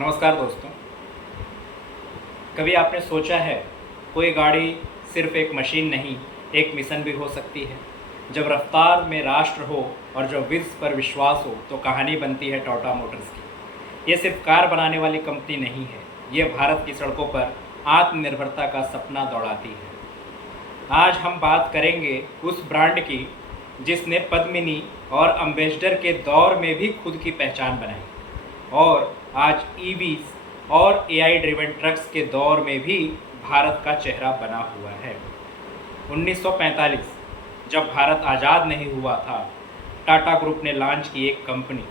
नमस्कार दोस्तों। कभी आपने सोचा है कोई गाड़ी सिर्फ एक मशीन नहीं, एक मिशन भी हो सकती है। जब रफ्तार में राष्ट्र हो और जब विश्व पर विश्वास हो तो कहानी बनती है टाटा मोटर्स की। ये सिर्फ कार बनाने वाली कंपनी नहीं है, ये भारत की सड़कों पर आत्मनिर्भरता का सपना दौड़ाती है। आज हम बात करेंगे उस ब्रांड की जिसने पद्मिनी और अम्बेसडर के दौर में भी खुद की पहचान बनाई और आज ईवीज और एआई ड्रिवन ट्रक्स के दौर में भी भारत का चेहरा बना हुआ है। 1945 जब भारत आज़ाद नहीं हुआ था, टाटा ग्रुप ने लॉन्च की एक company,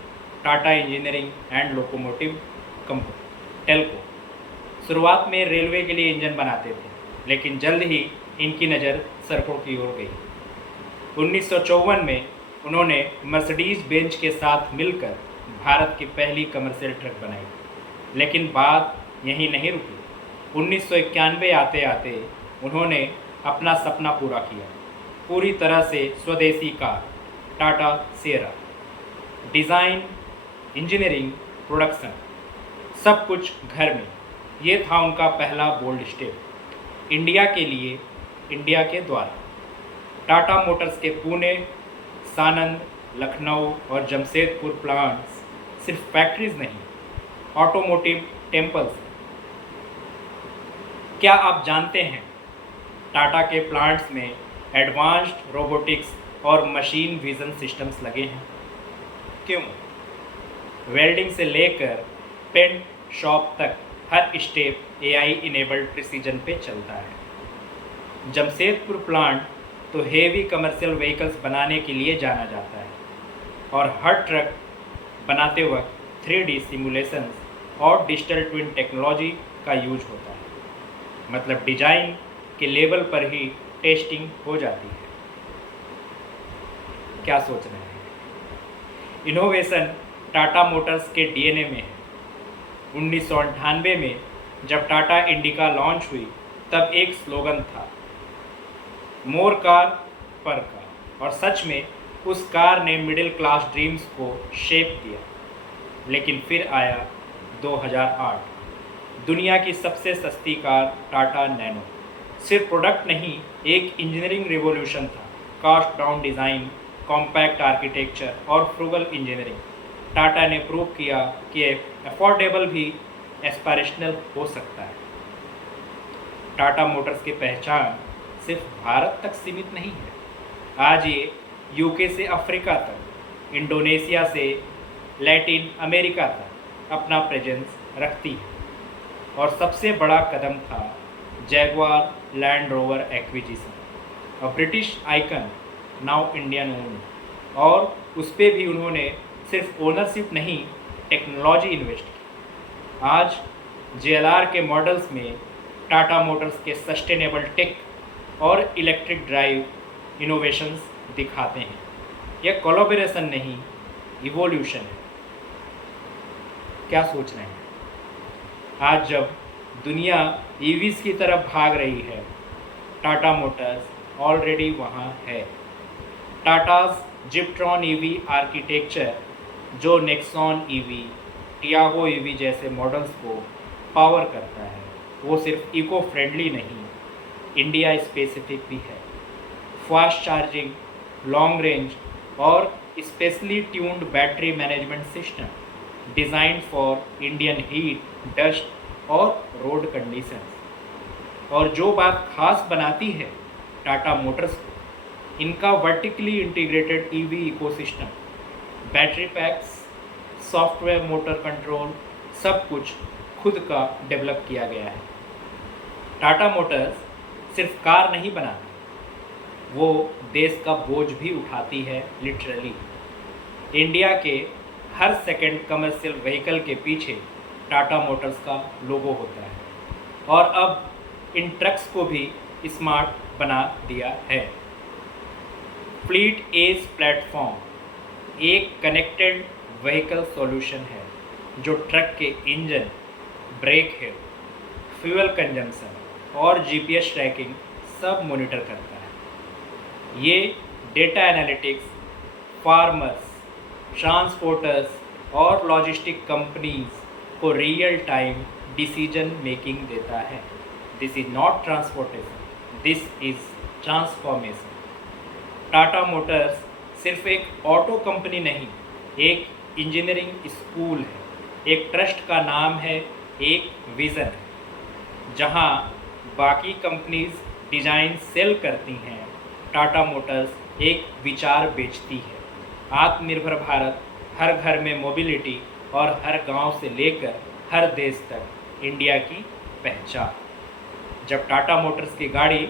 Tata engineering and locomotive company Telco. शुरुआत में रेलवे के लिए इंजन बनाते थे, लेकिन जल्द ही इनकी नज़र सड़कों की ओर गई। 1954 में उन्होंने मर्सिडीज बेंज के साथ मिलकर भारत की पहली कमर्शियल ट्रक बनाई, लेकिन बात यहीं नहीं रुकी। 1991 आते आते उन्होंने अपना सपना पूरा किया, पूरी तरह से स्वदेशी car Tata Sierra. Design, engineering, production, सब कुछ घर में। ये था उनका पहला बोल्ड स्टेप, इंडिया के लिए, इंडिया के द्वारा। टाटा मोटर्स के पुणे, सानंद, लखनऊ और जमशेदपुर प्लांट्स सिर्फ फैक्ट्रीज नहीं, ऑटोमोटिव टेम्पल्स। क्या आप जानते हैं टाटा के प्लांट्स में एडवांस्ड रोबोटिक्स और मशीन विजन सिस्टम्स लगे हैं? क्यों? वेल्डिंग से लेकर पेंट शॉप तक हर स्टेप एआई इनेबल्ड प्रिसीजन पे चलता है। जमशेदपुर प्लांट तो हेवी कमर्शियल व्हीकल्स बनाने के लिए जाना जाता है और हर ट्रक बनाते वक्त 3D सिमुलेशंस और डिजिटल ट्विन टेक्नोलॉजी का यूज होता है। मतलब डिजाइन के लेवल पर ही टेस्टिंग हो जाती है। क्या सोच रहे हैं? इनोवेशन टाटा मोटर्स के डीएनए में है। 1998 में जब टाटा इंडिका लॉन्च हुई तब एक स्लोगन था, मोर कार पर कार, और सच में उस कार ने मिडिल क्लास ड्रीम्स को शेप दिया। लेकिन फिर आया 2008, दुनिया की सबसे सस्ती कार टाटा नैनो। सिर्फ प्रोडक्ट नहीं, एक इंजीनियरिंग रिवॉल्यूशन था। Cost down design, compact architecture और फ्रूगल इंजीनियरिंग। टाटा ने प्रूव किया कि अफोर्डेबल भी एस्पायरेशनल हो सकता है। टाटा मोटर्स की पहचान सिर्फ भारत तक सीमित नहीं है, आज ये यूके से अफ्रीका तक, इंडोनेशिया से लैटिन अमेरिका तक अपना प्रेजेंस रखती है। और सबसे बड़ा कदम था Jaguar land rover acquisition, a British icon now Indian own. और उस पर भी उन्होंने सिर्फ ओनरशिप नहीं, टेक्नोलॉजी इन्वेस्ट की। आज जेएलआर के मॉडल्स में टाटा मोटर्स के सस्टेनेबल टेक और इलेक्ट्रिक ड्राइव इनोवेशंस दिखाते हैं। यह कोलैबोरेशन नहीं, इवोल्यूशन है। क्या सोच रहे हैं? आज जब दुनिया ईवीज की तरफ भाग रही है, टाटा मोटर्स ऑलरेडी वहाँ है। टाटाज जिप्ट्रॉन ईवी आर्किटेक्चर, जो नेक्सॉन ईवी, टियागो ईवी जैसे मॉडल्स को पावर करता है, वो सिर्फ इको फ्रेंडली नहीं, इंडिया स्पेसिफिक भी है। फास्ट चार्जिंग, लॉन्ग रेंज और specially tuned battery management system designed for Indian heat, dust और रोड कंडीशंस। और जो बात खास बनाती है टाटा मोटर्स को, इनका vertically integrated EV ecosystem, battery PACS, software, motor control, सब कुछ खुद का डेवलप किया गया है। टाटा मोटर्स सिर्फ कार नहीं बनाती, वो देश का बोझ भी उठाती है, लिटरली। इंडिया के हर सेकंड कमर्शियल व्हीकल के पीछे टाटा मोटर्स का लोगो होता है। और अब इन ट्रक्स को भी स्मार्ट बना दिया है। फ्लीट एज प्लेटफॉर्म एक कनेक्टेड व्हीकल सॉल्यूशन है जो ट्रक के engine, brake head, fuel consumption और जीपीएस ट्रैकिंग सब मॉनिटर करता है। ये डेटा एनालिटिक्स फार्मर्स, ट्रांसपोर्टर्स और लॉजिस्टिक कंपनीज को रियल टाइम डिसीजन मेकिंग देता है। This is not transportation, this is transformation. Tata motors सिर्फ एक ऑटो कंपनी नहीं, एक इंजीनियरिंग स्कूल है, एक ट्रस्ट का नाम है, एक विज़न है। जहां बाकी कंपनीज डिज़ाइन सेल करती हैं, टाटा मोटर्स एक विचार बेचती है। आत्मनिर्भर भारत, हर घर में मोबिलिटी और हर गांव से लेकर हर देश तक इंडिया की पहचान। जब टाटा मोटर्स की गाड़ी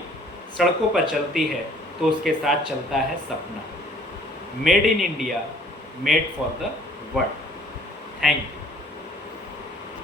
सड़कों पर चलती है तो उसके साथ चलता है सपना। Made in India, made for the world. Thank you.